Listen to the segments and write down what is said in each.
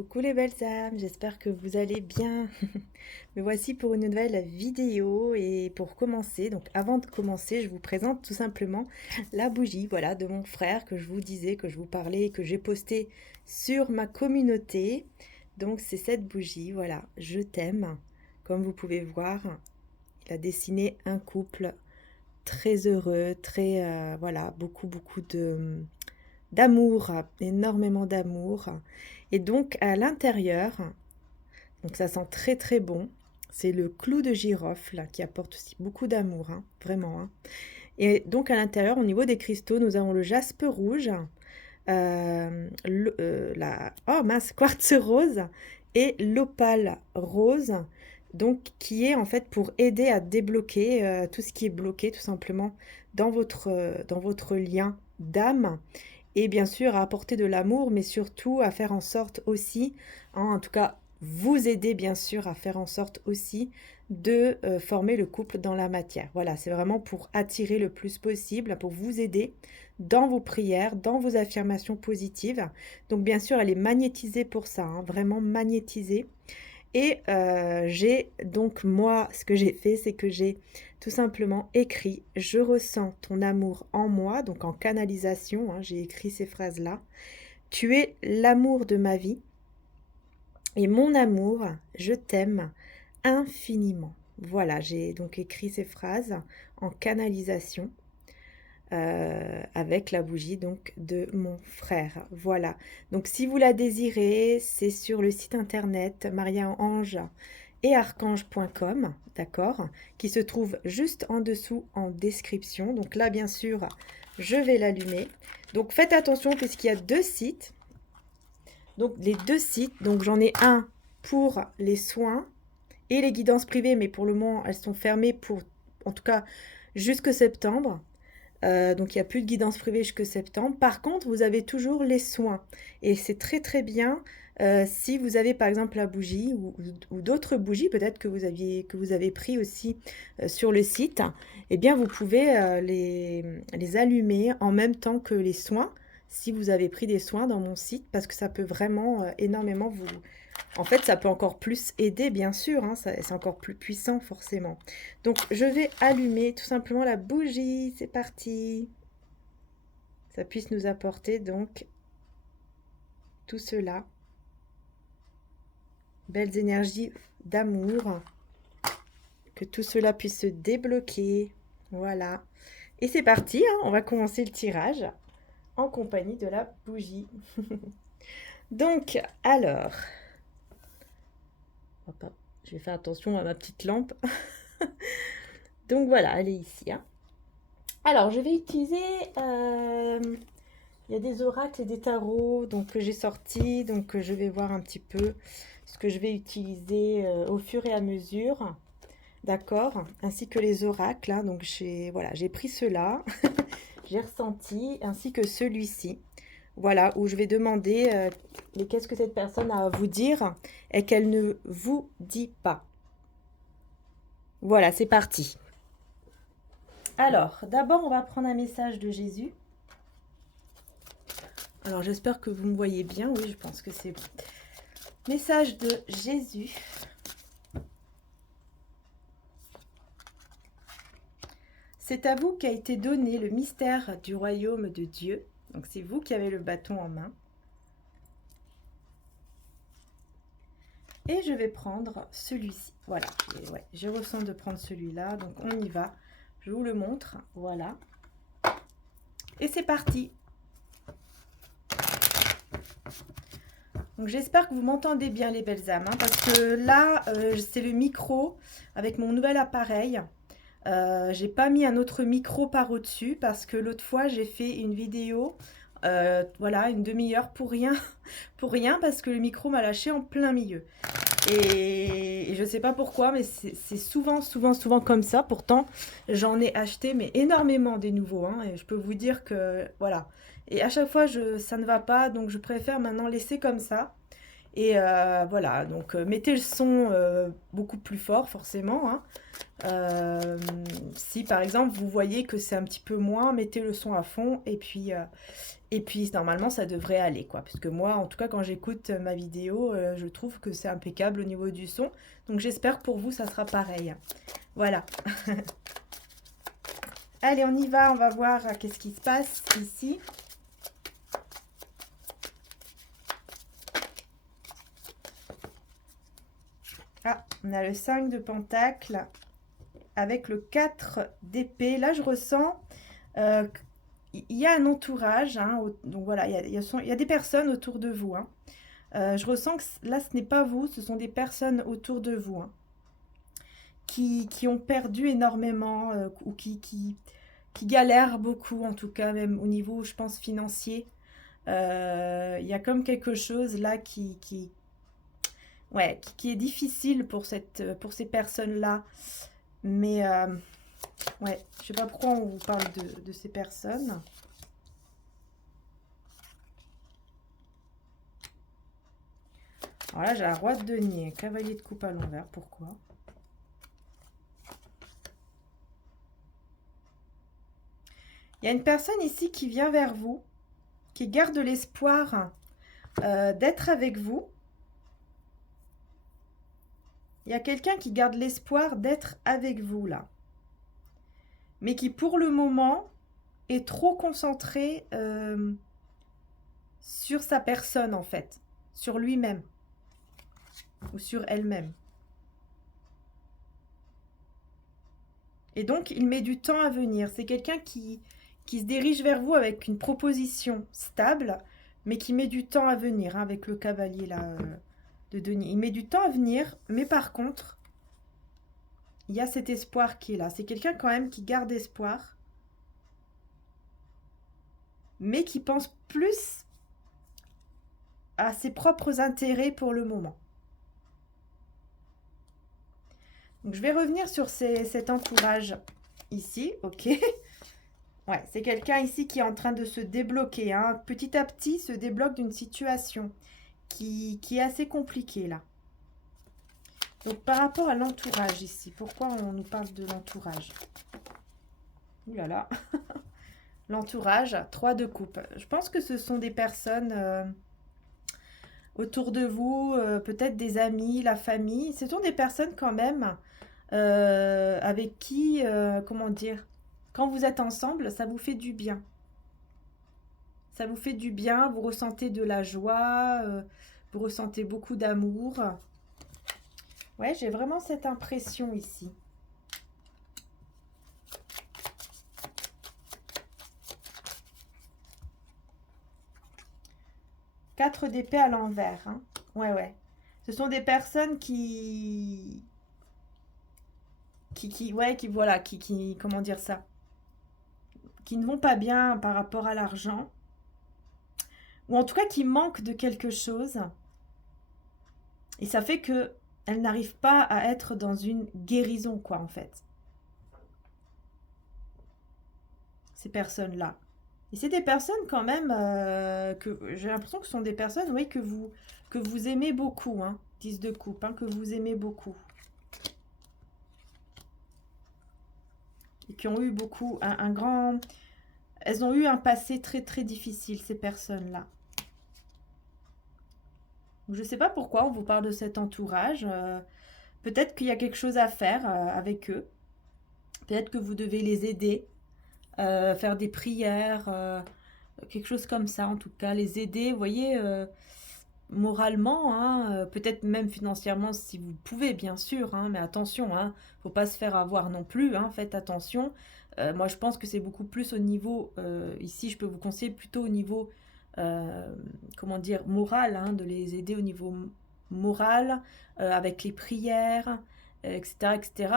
Coucou les belles âmes, j'espère que vous allez bien. Me voici pour une nouvelle vidéo et pour commencer, donc avant de commencer, je vous présente tout simplement la bougie, voilà, de mon frère que je vous disais, que je vous parlais, que j'ai posté sur ma communauté. Donc c'est cette bougie, voilà, je t'aime. Comme vous pouvez voir, il a dessiné un couple très heureux, très, voilà, beaucoup d'amour, énormément d'amour. Et donc à l'intérieur, donc ça sent très très bon. C'est le clou de girofle qui apporte aussi beaucoup d'amour, hein, vraiment, hein. Et donc à l'intérieur, au niveau des cristaux, nous avons le jaspe rouge, la oh mince, quartz rose et l'opale rose, donc qui est en fait pour aider à débloquer tout ce qui est bloqué tout simplement dans votre lien d'âme et bien sûr à apporter de l'amour, mais surtout à faire en sorte aussi, hein, en tout cas vous aider bien sûr à faire en sorte aussi de former le couple dans la matière. Voilà, c'est vraiment pour attirer le plus possible, pour vous aider dans vos prières, dans vos affirmations positives. Donc bien sûr, elle est magnétisée pour ça, hein, vraiment magnétisée. Et j'ai donc moi, ce que j'ai fait, c'est que j'ai tout simplement écrit: «Je ressens ton amour en moi», donc en canalisation, hein, j'ai écrit ces phrases-là. «Tu es l'amour de ma vie et mon amour, je t'aime infiniment». Voilà, j'ai donc écrit ces phrases en canalisation avec la bougie donc de mon frère. Voilà. Donc si vous la désirez, c'est sur le site internet mariaange et archange.com, d'accord, qui se trouve juste en dessous en description. Donc là, bien sûr, je vais l'allumer. Donc faites attention puisqu'il y a deux sites. Donc les deux sites, donc j'en ai un pour les soins et les guidances privées, mais pour le moment, elles sont fermées pour, en tout cas, jusque septembre. Donc il n'y a plus de guidance privée jusque septembre. Par contre, vous avez toujours les soins. Et c'est très très bien si vous avez par exemple la bougie ou d'autres bougies peut-être que vous avez pris aussi sur le site. Eh bien, vous pouvez les allumer en même temps que les soins si vous avez pris des soins dans mon site parce que ça peut vraiment énormément vous... En fait, ça peut encore plus aider, bien sûr, hein, c'est encore plus puissant forcément. Donc, je vais allumer tout simplement la bougie. C'est parti. Ça puisse nous apporter donc tout cela. Belles énergies d'amour. Que tout cela puisse se débloquer. Voilà. Et c'est parti, hein, on va commencer le tirage en compagnie de la bougie. Donc, alors... Hop, hop, je vais faire attention à ma petite lampe. Donc voilà, elle est ici, hein. Alors, je vais utiliser... il y a des oracles et des tarots donc, que j'ai sortis. Donc, je vais voir un petit peu ce que je vais utiliser au fur et à mesure. D'accord. Ainsi que les oracles, hein. Donc, voilà, j'ai pris ceux-là. J'ai ressenti. Ainsi que celui-ci. Voilà, où je vais demander qu'est-ce que cette personne a à vous dire et qu'elle ne vous dit pas. Voilà, c'est parti. Alors, d'abord, on va prendre un message de Jésus. Alors, j'espère que vous me voyez bien. Oui, je pense que c'est bon. Message de Jésus. C'est à vous qu'a été donné le mystère du royaume de Dieu. Donc, c'est vous qui avez le bâton en main. Et je vais prendre celui-ci. Voilà, ouais, je ressens de prendre celui-là. Donc, on y va. Je vous le montre. Voilà. Et c'est parti. Donc j'espère que vous m'entendez bien les belles âmes, hein, parce que là, c'est le micro avec mon nouvel appareil. J'ai pas mis un autre micro par au-dessus parce que l'autre fois, j'ai fait une vidéo, voilà, une demi-heure pour rien, pour rien parce que le micro m'a lâché en plein milieu. Et je sais pas pourquoi, mais c'est souvent comme ça. Pourtant, j'en ai acheté mais énormément des nouveaux, hein, et je peux vous dire que voilà. Et à chaque fois, ça ne va pas, donc je préfère maintenant laisser comme ça. Et voilà, donc mettez le son beaucoup plus fort forcément, hein. Si par exemple vous voyez que c'est un petit peu moins, mettez le son à fond et puis normalement ça devrait aller quoi. Parce que moi en tout cas quand j'écoute ma vidéo, je trouve que c'est impeccable au niveau du son. Donc j'espère que pour vous ça sera pareil. Voilà. Allez, on y va, on va voir qu'est-ce qui se passe ici. Ah, on a le 5 de pentacle avec le 4 d'épée. Là, je ressens qu'il y a un entourage. Hein, donc voilà, il y a des personnes autour de vous. Hein. Je ressens que là, ce n'est pas vous, ce sont des personnes autour de vous hein, qui ont perdu énormément ou qui galèrent beaucoup, en tout cas, même au niveau, je pense, financier. Il y a comme quelque chose là ouais, qui est difficile pour ces personnes-là. Mais ouais, je sais pas pourquoi on vous parle de ces personnes. Alors là, j'ai un roi de denier, cavalier de coupe à l'envers. Pourquoi? Il y a une personne ici qui vient vers vous, qui garde l'espoir d'être avec vous. Il y a quelqu'un qui garde l'espoir d'être avec vous là. Mais qui pour le moment est trop concentré sur sa personne en fait, sur lui-même ou sur elle-même. Et donc il met du temps à venir. C'est quelqu'un qui se dirige vers vous avec une proposition stable, mais qui met du temps à venir hein, avec le cavalier là, de Denis. Il met du temps à venir, mais par contre, il y a cet espoir qui est là. C'est quelqu'un quand même qui garde espoir, mais qui pense plus à ses propres intérêts pour le moment. Donc je vais revenir sur cet entourage ici, ok. Ouais, c'est quelqu'un ici qui est en train de se débloquer, hein. Petit à petit se débloque d'une situation qui est assez compliquée là. Donc par rapport à l'entourage ici, pourquoi on nous parle de l'entourage? Ouh là là. L'entourage, 3 de coupe. Je pense que ce sont des personnes autour de vous, peut-être des amis, la famille. Ce sont des personnes quand même avec qui, comment dire, quand vous êtes ensemble, ça vous fait du bien. Ça vous fait du bien, vous ressentez de la joie, vous ressentez beaucoup d'amour. Ouais, j'ai vraiment cette impression ici. Quatre d'épée à l'envers. Hein. Ouais, ouais. Ce sont des personnes ouais, voilà, comment dire ça, qui ne vont pas bien par rapport à l'argent, ou en tout cas qui manquent de quelque chose, et ça fait que elles n'arrivent pas à être dans une guérison, quoi, en fait. Ces personnes-là. Et c'est des personnes quand même que j'ai l'impression que ce sont des personnes, oui, que vous aimez beaucoup, hein, 10 de coupe, hein, que vous aimez beaucoup. Et qui ont eu beaucoup, un grand... Elles ont eu un passé très très difficile, ces personnes-là. Je ne sais pas pourquoi on vous parle de cet entourage. Peut-être qu'il y a quelque chose à faire avec eux. Peut-être que vous devez les aider, faire des prières, quelque chose comme ça en tout cas. Les aider, vous voyez, moralement, hein, peut-être même financièrement si vous pouvez, bien sûr. Hein, mais attention, hein, faut pas se faire avoir non plus. Hein, faites attention. Moi, je pense que c'est beaucoup plus au niveau, ici, je peux vous conseiller plutôt au niveau, comment dire, moral, hein, de les aider au niveau moral, avec les prières, etc., etc.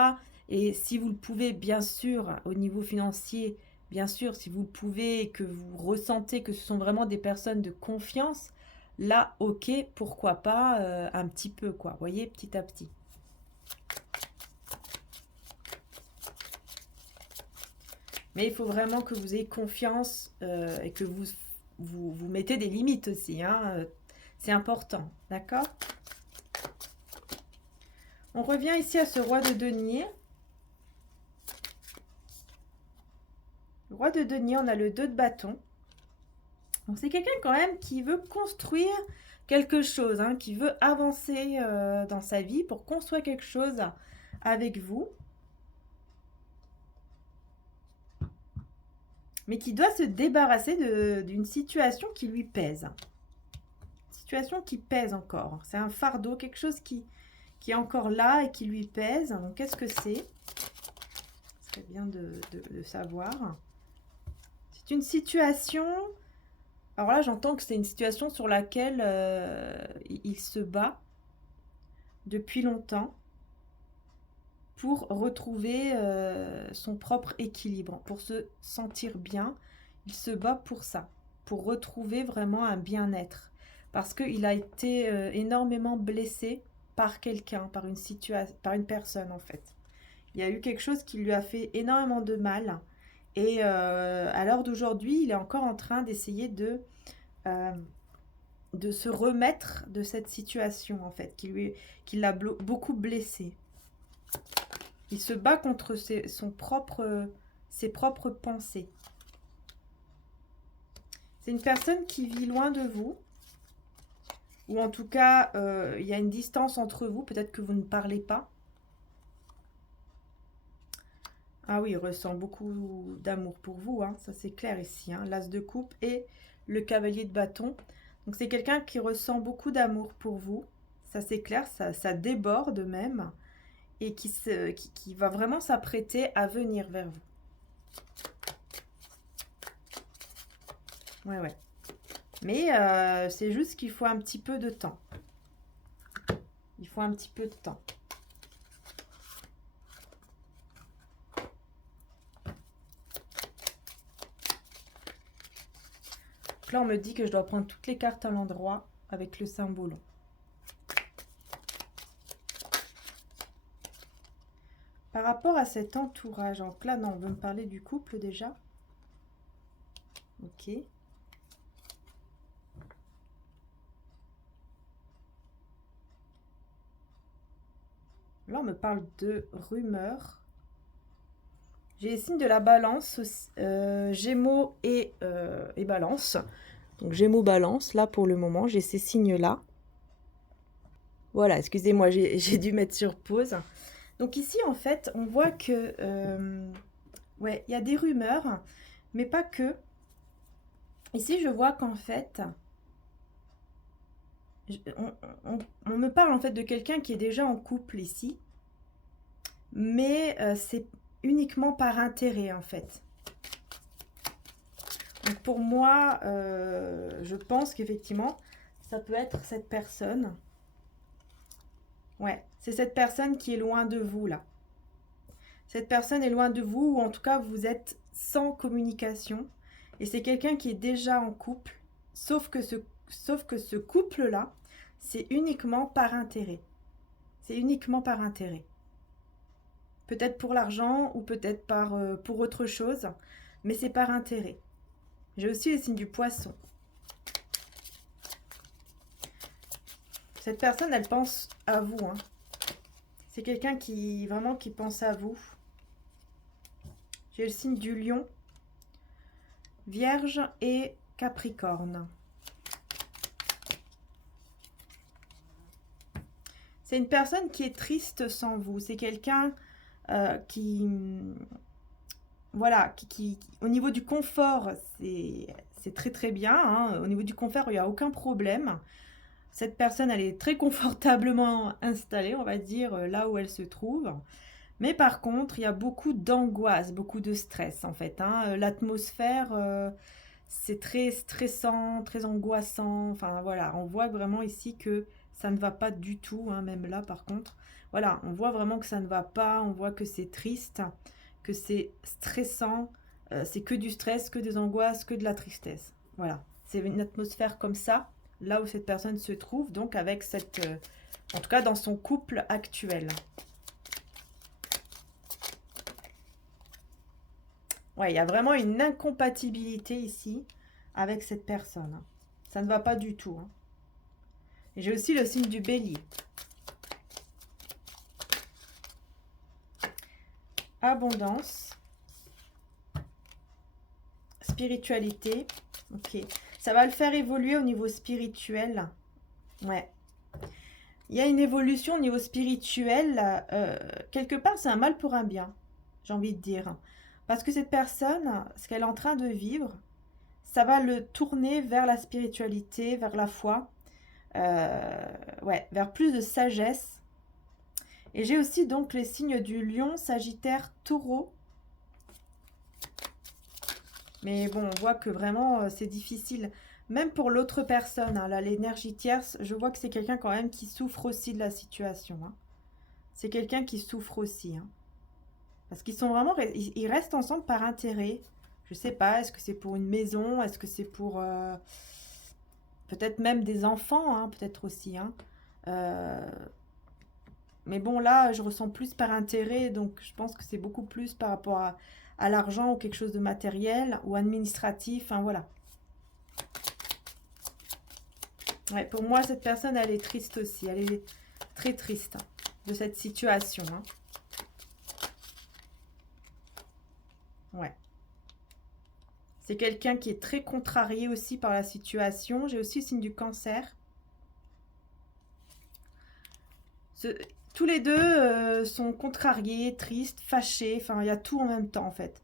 Et si vous le pouvez, bien sûr, au niveau financier, bien sûr, si vous le pouvez et que vous ressentez que ce sont vraiment des personnes de confiance, là, ok, pourquoi pas un petit peu, quoi, vous voyez, petit à petit. Mais il faut vraiment que vous ayez confiance et que vous mettez des limites aussi. Hein. C'est important, d'accord? On revient ici à ce roi de denier. Le roi de denier, on a le 2 de bâton. Donc c'est quelqu'un quand même qui veut construire quelque chose, hein, qui veut avancer dans sa vie pour construire quelque chose avec vous. Mais qui doit se débarrasser d'une situation qui lui pèse. Situation qui pèse encore. C'est un fardeau, quelque chose qui est encore là et qui lui pèse. Donc qu'est-ce que c'est? Ce serait bien de savoir. C'est une situation... Alors là, j'entends que c'est une situation sur laquelle il se bat depuis longtemps pour retrouver son propre équilibre, pour se sentir bien. Il se bat pour ça, pour retrouver vraiment un bien-être. Parce qu'il a été énormément blessé par quelqu'un, par une situation, par une personne en fait. Il y a eu quelque chose qui lui a fait énormément de mal. Et à l'heure d'aujourd'hui, il est encore en train d'essayer de se remettre de cette situation en fait, qui l'a beaucoup blessé. Il se bat contre ses propres pensées. C'est une personne qui vit loin de vous, ou en tout cas, il y a une distance entre vous, peut-être que vous ne parlez pas. Ah oui, il ressent beaucoup d'amour pour vous, hein, ça c'est clair ici, hein, l'as de coupe et le cavalier de bâton. Donc c'est quelqu'un qui ressent beaucoup d'amour pour vous, ça c'est clair, ça déborde même, et qui va vraiment s'apprêter à venir vers vous. Ouais, ouais. Mais c'est juste qu'il faut un petit peu de temps. Il faut un petit peu de temps. Donc là, on me dit que je dois prendre toutes les cartes à l'endroit avec le symbole. Par rapport à cet entourage, donc là, non, on veut me parler du couple déjà. Ok. Là, on me parle de rumeurs. J'ai les signes de la balance, Gémeaux et balance. Donc Gémeaux, balance, là pour le moment, j'ai ces signes-là. Voilà, excusez-moi, j'ai dû mettre sur pause. Donc ici, en fait, on voit que... ouais, il y a des rumeurs, mais pas que. Ici, je vois qu'en fait... on me parle en fait de quelqu'un qui est déjà en couple ici. Mais c'est uniquement par intérêt en fait. Donc pour moi, je pense qu'effectivement, ça peut être cette personne. Ouais, c'est cette personne qui est loin de vous là. Cette personne est loin de vous, ou en tout cas vous êtes sans communication. Et c'est quelqu'un qui est déjà en couple, sauf que ce couple-là, c'est uniquement par intérêt. C'est uniquement par intérêt. Peut-être pour l'argent ou peut-être pour autre chose, mais c'est par intérêt. J'ai aussi les signes du poisson. Cette personne, elle pense à vous, hein. C'est quelqu'un qui pense à vous. J'ai le signe du lion, Vierge et Capricorne. C'est une personne qui est triste sans vous. C'est quelqu'un qui... Voilà, qui, au niveau du confort, c'est très très bien, hein. Au niveau du confort, il n'y a aucun problème. Cette personne, elle est très confortablement installée, on va dire, là où elle se trouve. Mais par contre, il y a beaucoup d'angoisse, beaucoup de stress, en fait, hein. L'atmosphère, c'est très stressant, très angoissant. Enfin, voilà, on voit vraiment ici que ça ne va pas du tout, hein, même là, par contre. Voilà, on voit vraiment que ça ne va pas, on voit que c'est triste, que c'est stressant, c'est que du stress, que des angoisses, que de la tristesse. Voilà, c'est une atmosphère comme ça, là où cette personne se trouve, donc avec cette... en tout cas, dans son couple actuel. Ouais, il y a vraiment une incompatibilité ici avec cette personne. Ça ne va pas du tout, hein. Et j'ai aussi le signe du bélier. Abondance. Spiritualité. Ok. Ça va le faire évoluer au niveau spirituel. Ouais. Il y a une évolution au niveau spirituel. Quelque part, c'est un mal pour un bien, j'ai envie de dire. Parce que cette personne, ce qu'elle est en train de vivre, ça va le tourner vers la spiritualité, vers la foi. Ouais, vers plus de sagesse. Et j'ai aussi donc les signes du lion, sagittaire, taureau. Mais bon, on voit que vraiment, c'est difficile. Même pour l'autre personne, hein, là, l'énergie tierce, je vois que c'est quelqu'un quand même qui souffre aussi de la situation. Hein. C'est quelqu'un qui souffre aussi. Hein. Parce qu'ils sont vraiment... Ils restent ensemble par intérêt. Je sais pas, est-ce que c'est pour une maison? Est-ce que c'est pour... peut-être même des enfants, hein, peut-être aussi. Hein. Euh, mais bon, là, je ressens plus par intérêt, donc je pense que c'est beaucoup plus par rapport à l'argent ou quelque chose de matériel ou administratif. Enfin, voilà. Ouais, pour moi, cette personne, elle est triste aussi. Elle est très triste hein, de cette situation. Hein. Ouais. C'est quelqu'un qui est très contrarié aussi par la situation. J'ai aussi le signe du cancer. Ce- Tous les deux sont contrariés, tristes, fâchés. Enfin, il y a tout en même temps, en fait.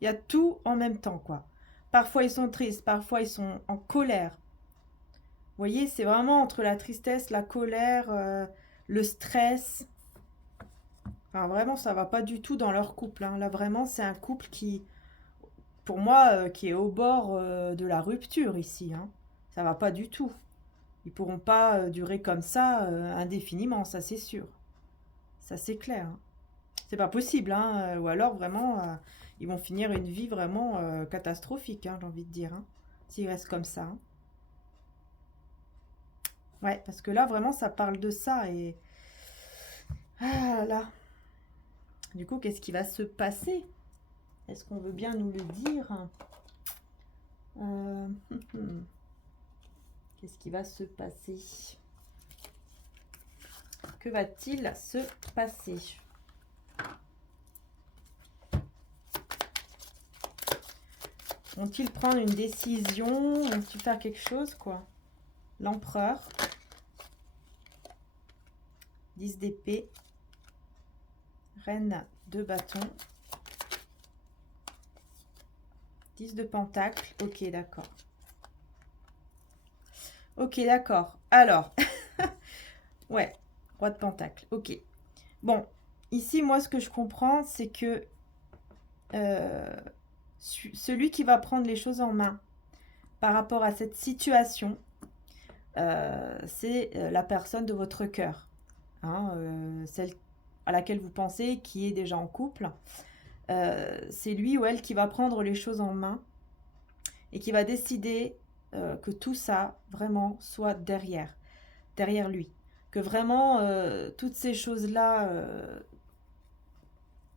Il y a tout en même temps, quoi. Parfois, ils sont tristes, parfois, ils sont en colère. Vous voyez, c'est vraiment entre la tristesse, la colère, le stress. Enfin, vraiment, ça va pas du tout dans leur couple. Hein. Là, vraiment, c'est un couple qui, pour moi, qui est au bord de la rupture ici. Hein. Ça va pas du tout. Ils pourront pas durer comme ça indéfiniment, ça c'est sûr. Ça c'est clair. Hein. C'est pas possible, hein. Ou alors vraiment, ils vont finir une vie vraiment catastrophique, hein, j'ai envie de dire. Hein, s'ils restent comme ça. Hein. Ouais, parce que là vraiment, ça parle de ça et ah là là. Du coup, qu'est-ce qui va se passer? Est-ce qu'on veut bien nous le dire? Euh, Qu'est-ce qui va se passer? Que va-t-il se passer? Vont-ils prendre une décision? Vont-ils faire quelque chose, quoi? L'empereur. 10 d'épée. Reine de bâton. 10 de pentacle. Ok, d'accord. Ok, d'accord. Alors, ouais, roi de pentacle. Ok. Bon, ici, moi, ce que je comprends, c'est que euh, celui qui va prendre les choses en main par rapport à cette situation, c'est la personne de votre cœur. Hein, celle à laquelle vous pensez, qui est déjà en couple. C'est lui ou elle qui va prendre les choses en main et qui va décider que tout ça, vraiment, soit derrière lui. Que vraiment, toutes ces choses-là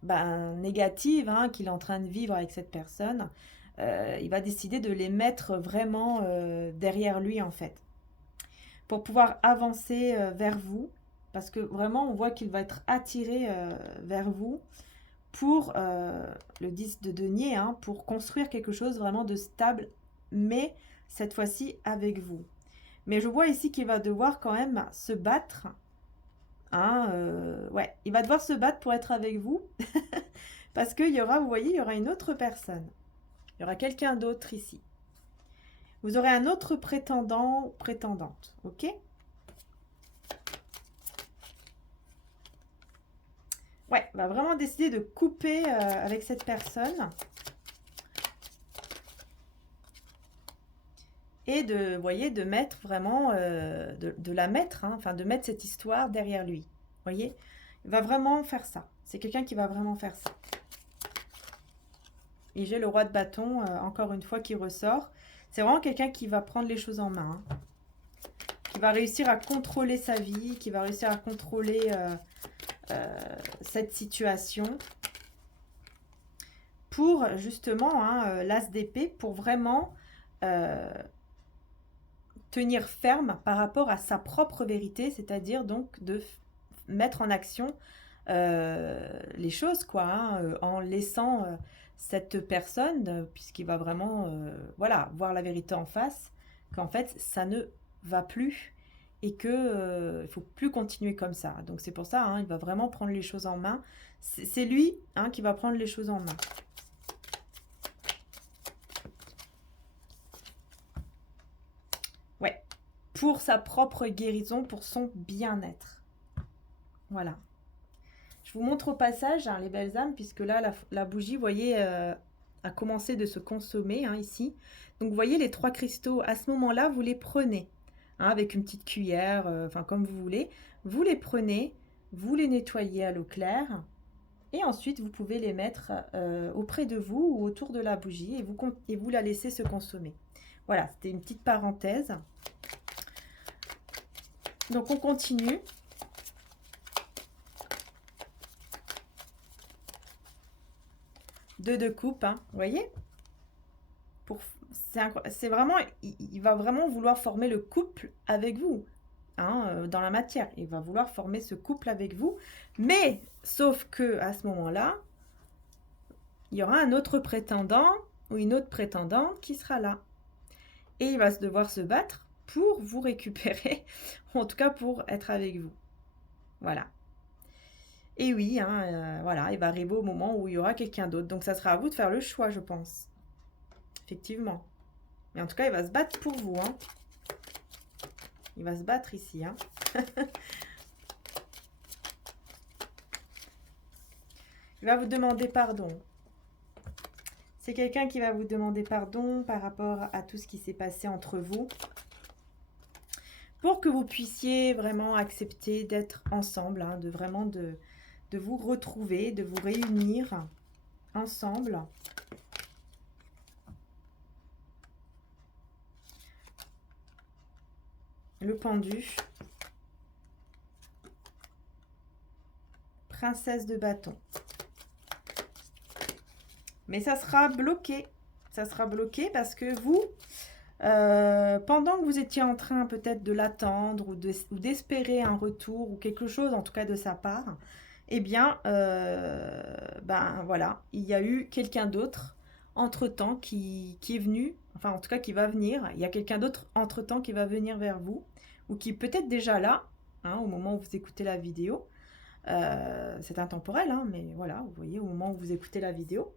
ben, négatives hein, qu'il est en train de vivre avec cette personne, il va décider de les mettre vraiment derrière lui, en fait. Pour pouvoir avancer vers vous, parce que vraiment, on voit qu'il va être attiré vers vous pour le 10 de denier, hein, pour construire quelque chose vraiment de stable, mais cette fois-ci avec vous. Mais je vois ici qu'il va devoir quand même se battre. Hein, ouais, il va devoir se battre pour être avec vous. Parce qu'il y aura, vous voyez, il y aura une autre personne. Il y aura quelqu'un d'autre ici. Vous aurez un autre prétendant ou prétendante. Ok? Ouais, va vraiment décider de couper avec cette personne. Et de, vous voyez, de mettre vraiment, de la mettre, hein, enfin de mettre cette histoire derrière lui. Vous voyez? Il va vraiment faire ça. C'est quelqu'un qui va vraiment faire ça. Et j'ai le roi de bâton, encore une fois, qui ressort. C'est vraiment quelqu'un qui va prendre les choses en main. Hein. Qui va réussir à contrôler sa vie, qui va réussir à contrôler cette situation. Pour, justement, hein, l'as d'épée, pour vraiment tenir ferme par rapport à sa propre vérité, c'est-à-dire donc de mettre en action les choses, quoi, hein, en laissant cette personne, puisqu'il va vraiment voilà, voir la vérité en face, qu'en fait, ça ne va plus et que il faut plus continuer comme ça. Donc c'est pour ça, hein, il va vraiment prendre les choses en main. C'est lui, hein, qui va prendre les choses en main. Ouais, pour sa propre guérison, pour son bien-être. Voilà. Je vous montre au passage, hein, les belles âmes, puisque là, la bougie, vous voyez, a commencé de se consommer, hein, ici. Donc, vous voyez les 3 cristaux, à ce moment-là, vous les prenez, hein, avec une petite cuillère, enfin, comme vous voulez. Vous les prenez, vous les nettoyez à l'eau claire, et ensuite, vous pouvez les mettre auprès de vous ou autour de la bougie, et vous la laissez se consommer. Voilà, c'était une petite parenthèse. Donc, on continue. 2 de coupe, hein, vous voyez, c'est vraiment, il va vraiment vouloir former le couple avec vous, hein, dans la matière. Il va vouloir former ce couple avec vous, mais sauf que à ce moment-là, il y aura un autre prétendant ou une autre prétendante qui sera là. Et il va devoir se battre pour vous récupérer, ou en tout cas pour être avec vous. Voilà. Et oui, hein, voilà, il va arriver au moment où il y aura quelqu'un d'autre. Donc ça sera à vous de faire le choix, je pense. Effectivement. Mais en tout cas, il va se battre pour vous, hein. Il va se battre ici, hein. Il va vous demander pardon. C'est quelqu'un qui va vous demander pardon par rapport à tout ce qui s'est passé entre vous, pour que vous puissiez vraiment accepter d'être ensemble, hein, de vraiment de vous retrouver, de vous réunir ensemble. Le pendu. Princesse de bâton. Mais ça sera bloqué. Ça sera bloqué parce que vous, pendant que vous étiez en train peut-être de l'attendre ou d'espérer un retour ou quelque chose, en tout cas de sa part, eh bien, ben voilà, il y a eu quelqu'un d'autre entre-temps qui est venu, enfin en tout cas qui va venir. Il y a quelqu'un d'autre entre-temps qui va venir vers vous ou qui est peut-être déjà là, hein, au moment où vous écoutez la vidéo. C'est intemporel, hein, mais voilà, vous voyez, au moment où vous écoutez la vidéo,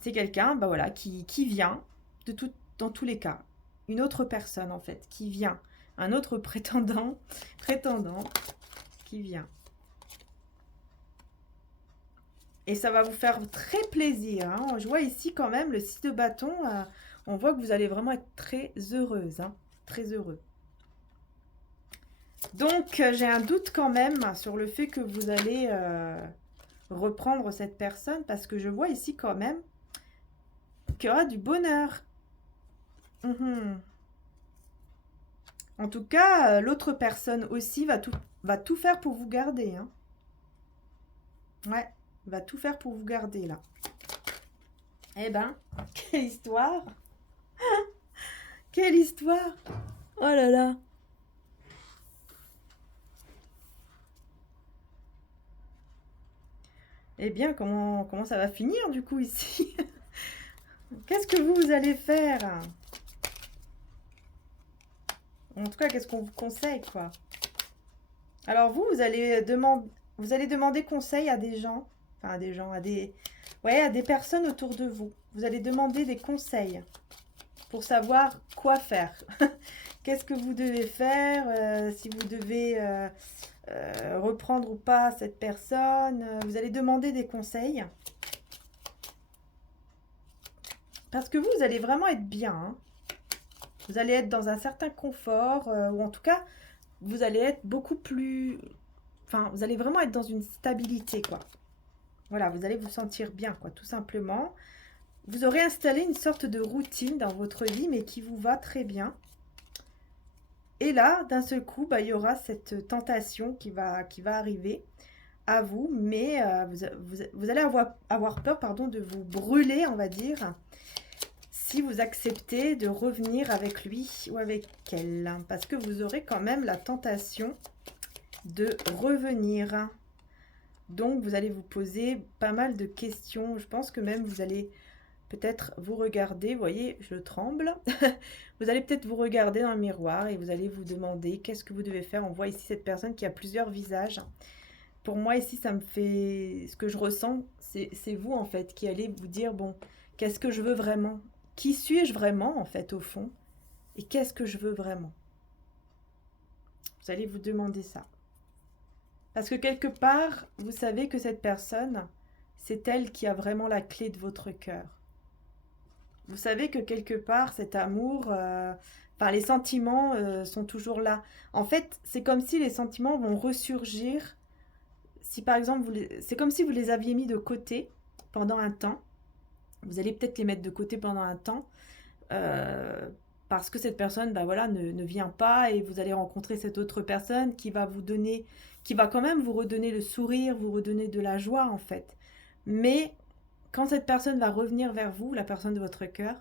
c'est quelqu'un, ben voilà, qui vient dans tous les cas. Une autre personne, en fait, qui vient. Un autre prétendant qui vient. Et ça va vous faire très plaisir, hein. Je vois ici quand même le 6 de bâton. On voit que vous allez vraiment être très heureuse, hein, très heureux. Donc, j'ai un doute quand même sur le fait que vous allez reprendre cette personne, parce que je vois ici quand même qu'il y aura du bonheur. En tout cas, l'autre personne aussi va tout faire pour vous garder, hein. Ouais, va tout faire pour vous garder, là. Eh ben, quelle histoire! Quelle histoire! Oh là là! Eh bien, comment ça va finir, du coup, ici? Qu'est-ce que vous allez faire? En tout cas, qu'est-ce qu'on vous conseille, quoi? Alors, vous allez demander conseil à des gens. Enfin, à des personnes autour de vous. Vous allez demander des conseils pour savoir quoi faire. Qu'est-ce que vous devez faire, si vous devez reprendre ou pas cette personne. Vous allez demander des conseils. Parce que vous allez vraiment être bien, hein. Vous allez être dans un certain confort, ou en tout cas, vous allez être beaucoup plus... Enfin, vous allez vraiment être dans une stabilité, quoi. Voilà, vous allez vous sentir bien, quoi, tout simplement. Vous aurez installé une sorte de routine dans votre vie, mais qui vous va très bien. Et là, d'un seul coup, bah, il y aura cette tentation qui va arriver à vous, mais vous allez avoir peur, pardon, de vous brûler, on va dire, si vous acceptez de revenir avec lui ou avec elle. Parce que vous aurez quand même la tentation de revenir. Donc, vous allez vous poser pas mal de questions. Je pense que même vous allez peut-être vous regarder. Vous voyez, je tremble. Vous allez peut-être vous regarder dans le miroir et vous allez vous demander qu'est-ce que vous devez faire. On voit ici cette personne qui a plusieurs visages. Pour moi, ici, ça me fait... Ce que je ressens, c'est vous, en fait, qui allez vous dire, bon, qu'est-ce que je veux vraiment? Qui suis-je vraiment, en fait, au fond? Et qu'est-ce que je veux vraiment? Vous allez vous demander ça. Parce que quelque part, vous savez que cette personne, c'est elle qui a vraiment la clé de votre cœur. Vous savez que quelque part, cet amour, enfin, les sentiments sont toujours là. En fait, c'est comme si les sentiments vont ressurgir. Si par exemple, c'est comme si vous les aviez mis de côté pendant un temps. Vous allez peut-être les mettre de côté pendant un temps. Parce que cette personne, bah voilà, ne vient pas et vous allez rencontrer cette autre personne qui va vous donner, qui va quand même vous redonner le sourire, vous redonner de la joie en fait. Mais quand cette personne va revenir vers vous, la personne de votre cœur,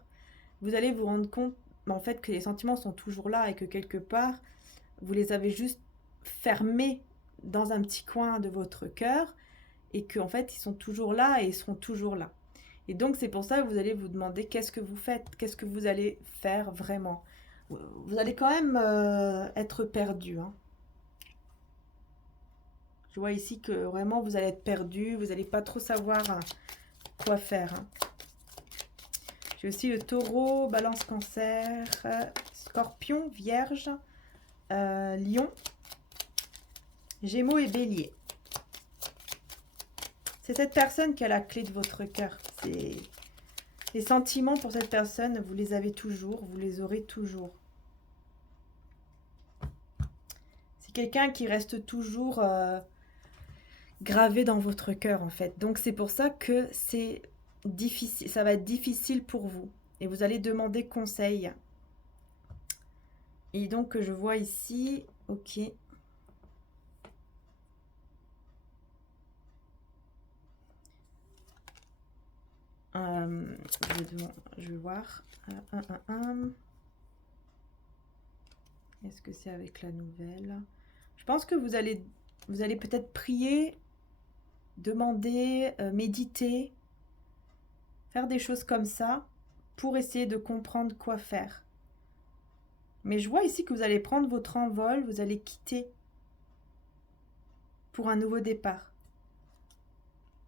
vous allez vous rendre compte en fait que les sentiments sont toujours là et que quelque part, vous les avez juste fermés dans un petit coin de votre cœur et qu'en fait, ils sont toujours là et ils seront toujours là. Et donc, c'est pour ça que vous allez vous demander qu'est-ce que vous faites, qu'est-ce que vous allez faire vraiment. Vous allez quand même être perdu. Hein. Je vois ici que vraiment, vous allez être perdu, vous n'allez pas trop savoir quoi faire. Hein. J'ai aussi le taureau, balance cancer, scorpion, vierge, lion, gémeaux et bélier. C'est cette personne qui a la clé de votre cœur. Les sentiments pour cette personne, vous les avez toujours, vous les aurez toujours. C'est quelqu'un qui reste toujours gravé dans votre cœur en fait. Donc c'est pour ça que c'est difficile, ça va être difficile pour vous. Et vous allez demander conseil. Et donc je vois ici, ok. Je vais voir. Est-ce que c'est avec la nouvelle? Je pense que vous allez peut-être prier, demander, méditer, faire des choses comme ça pour essayer de comprendre quoi faire. Mais je vois ici que vous allez prendre votre envol, vous allez quitter pour un nouveau départ.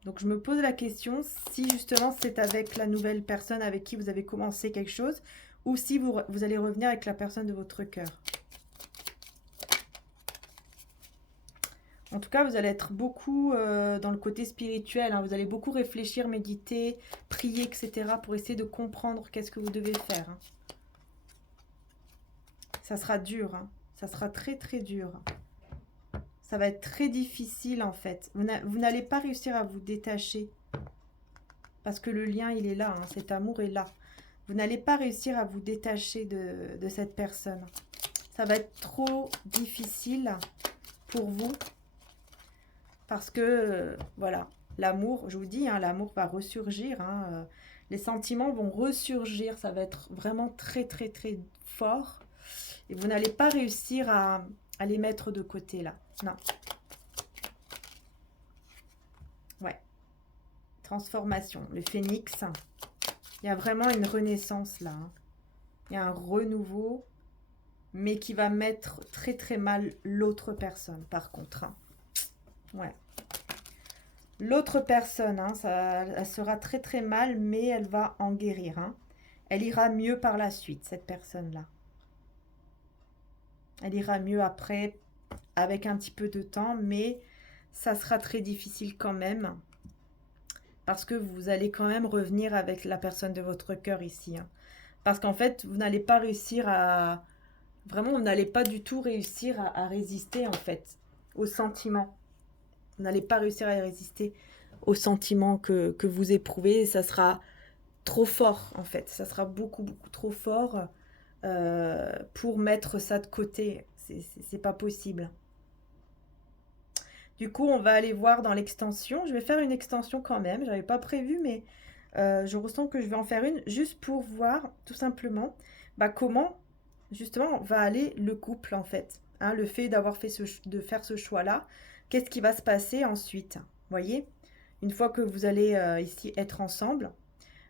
Donc je me pose la question si justement c'est avec la nouvelle personne avec qui vous avez commencé quelque chose ou si vous allez revenir avec la personne de votre cœur. En tout cas, vous allez être beaucoup dans le côté spirituel. Hein. Vous allez beaucoup réfléchir, méditer, prier, etc. pour essayer de comprendre qu'est-ce que vous devez faire. Hein. Ça sera dur. Hein. Ça sera très, très dur. Ça va être très difficile, en fait. Vous n'allez pas réussir à vous détacher. Parce que le lien, il est là. Hein. Cet amour est là. Vous n'allez pas réussir à vous détacher de cette personne. Ça va être trop difficile pour vous. Parce que, voilà, l'amour, je vous dis, hein, l'amour va ressurgir. Hein, les sentiments vont ressurgir. Ça va être vraiment très, très, très fort. Et vous n'allez pas réussir à les mettre de côté, là. Non. Ouais. Transformation. Le phénix. Il y a vraiment une renaissance, là. Hein. Il y a un renouveau, mais qui va mettre très, très mal l'autre personne, par contre. Hein. Ouais. L'autre personne, hein, elle sera très très mal, mais elle va en guérir. Hein. Elle ira mieux par la suite, cette personne-là. Elle ira mieux après, avec un petit peu de temps, mais ça sera très difficile quand même. Parce que vous allez quand même revenir avec la personne de votre cœur ici. Hein. Parce qu'en fait, vous n'allez pas réussir à... Vraiment, vous n'allez pas du tout réussir à résister, en fait, aux sentiments. Vous n'allez pas réussir à résister aux sentiments que vous éprouvez. Ça sera trop fort, en fait. Ça sera beaucoup, beaucoup trop fort pour mettre ça de côté. C'est pas possible. Du coup, on va aller voir dans l'extension. Je vais faire une extension quand même. Je n'avais pas prévu, mais je ressens que je vais en faire une juste pour voir tout simplement bah, comment justement va aller le couple en fait. Hein, le fait d'avoir fait de faire ce choix-là, qu'est-ce qui va se passer ensuite? Voyez? Une fois que vous allez ici être ensemble,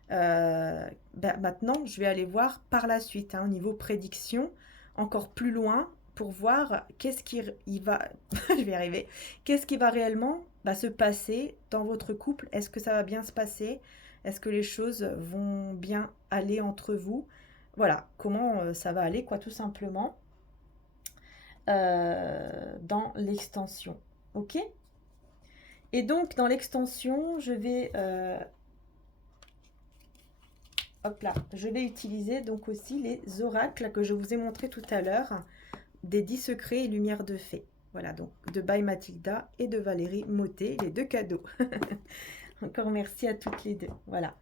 bah, maintenant je vais aller voir par la suite, hein, au niveau prédiction, encore plus loin pour voir qu'est-ce qui il va, je vais y arriver, qu'est-ce qui va réellement bah, se passer dans votre couple. Est-ce que ça va bien se passer? Est-ce que les choses vont bien aller entre vous? Voilà, comment ça va aller, quoi, tout simplement, dans l'extension. Ok? Et donc, dans l'extension, hop là, je vais utiliser donc aussi les oracles que je vous ai montré tout à l'heure, des 10 secrets et lumières de fée. Voilà, donc de By Mathilda et de Valérie Mottet, les deux cadeaux. Encore merci à toutes les deux. Voilà.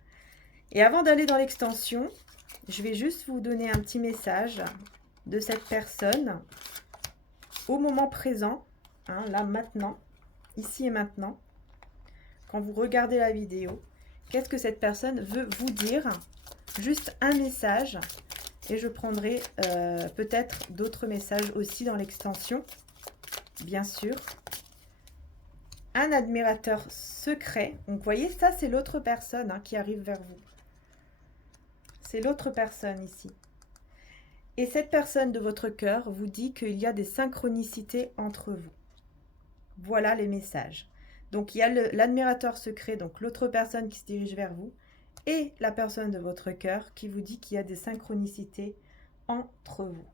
Et avant d'aller dans l'extension, je vais juste vous donner un petit message de cette personne au moment présent, hein, là maintenant, ici et maintenant, quand vous regardez la vidéo. Qu'est-ce que cette personne veut vous dire? Juste un message et je prendrai peut-être d'autres messages aussi dans l'extension, bien sûr. Un admirateur secret. Donc, vous voyez, ça, c'est l'autre personne hein, qui arrive vers vous. C'est l'autre personne ici. Et cette personne de votre cœur vous dit qu'il y a des synchronicités entre vous. Voilà les messages. Donc, il y a l'admirateur secret, donc l'autre personne qui se dirige vers vous, et la personne de votre cœur qui vous dit qu'il y a des synchronicités entre vous.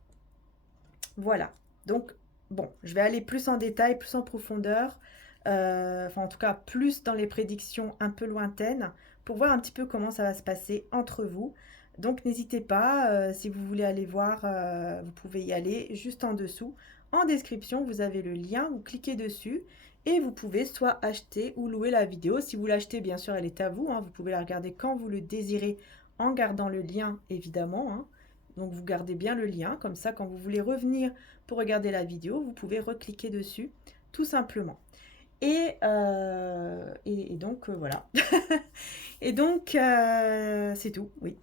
Voilà. Donc, bon, je vais aller plus en détail, plus en profondeur, enfin en tout cas plus dans les prédictions un peu lointaines pour voir un petit peu comment ça va se passer entre vous. Donc n'hésitez pas, si vous voulez aller voir, vous pouvez y aller juste en dessous. En description, vous avez le lien, vous cliquez dessus et vous pouvez soit acheter ou louer la vidéo. Si vous l'achetez, bien sûr, elle est à vous, hein, vous pouvez la regarder quand vous le désirez en gardant le lien, évidemment. Hein. Donc vous gardez bien le lien, comme ça quand vous voulez revenir pour regarder la vidéo, vous pouvez recliquer dessus, tout simplement. Et donc, voilà. Et donc, c'est tout, oui.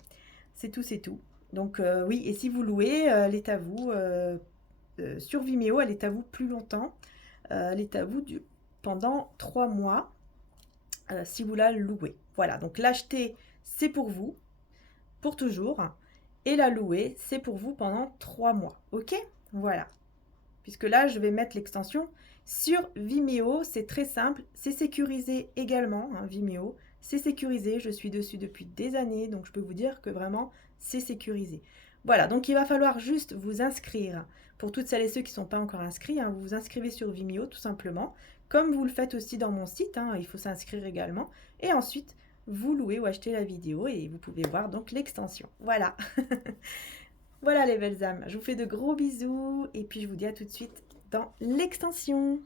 C'est tout, c'est tout. Donc, oui, et si vous louez, elle est à vous, sur Vimeo, elle est à vous plus longtemps. Elle est à vous pendant 3 mois, si vous la louez. Voilà, donc l'acheter, c'est pour vous, pour toujours. Et la louer, c'est pour vous pendant 3 mois. Ok? Voilà. Puisque là, je vais mettre l'extension sur Vimeo. C'est très simple. C'est sécurisé également, hein, Vimeo. C'est sécurisé. Je suis dessus depuis des années. Donc, je peux vous dire que vraiment, c'est sécurisé. Voilà. Donc, il va falloir juste vous inscrire. Pour toutes celles et ceux qui ne sont pas encore inscrits, hein, vous vous inscrivez sur Vimeo, tout simplement. Comme vous le faites aussi dans mon site. Hein, il faut s'inscrire également. Et ensuite, vous louez ou achetez la vidéo et vous pouvez voir donc l'extension. Voilà. Voilà les belles âmes, je vous fais de gros bisous et puis je vous dis à tout de suite dans l'extension.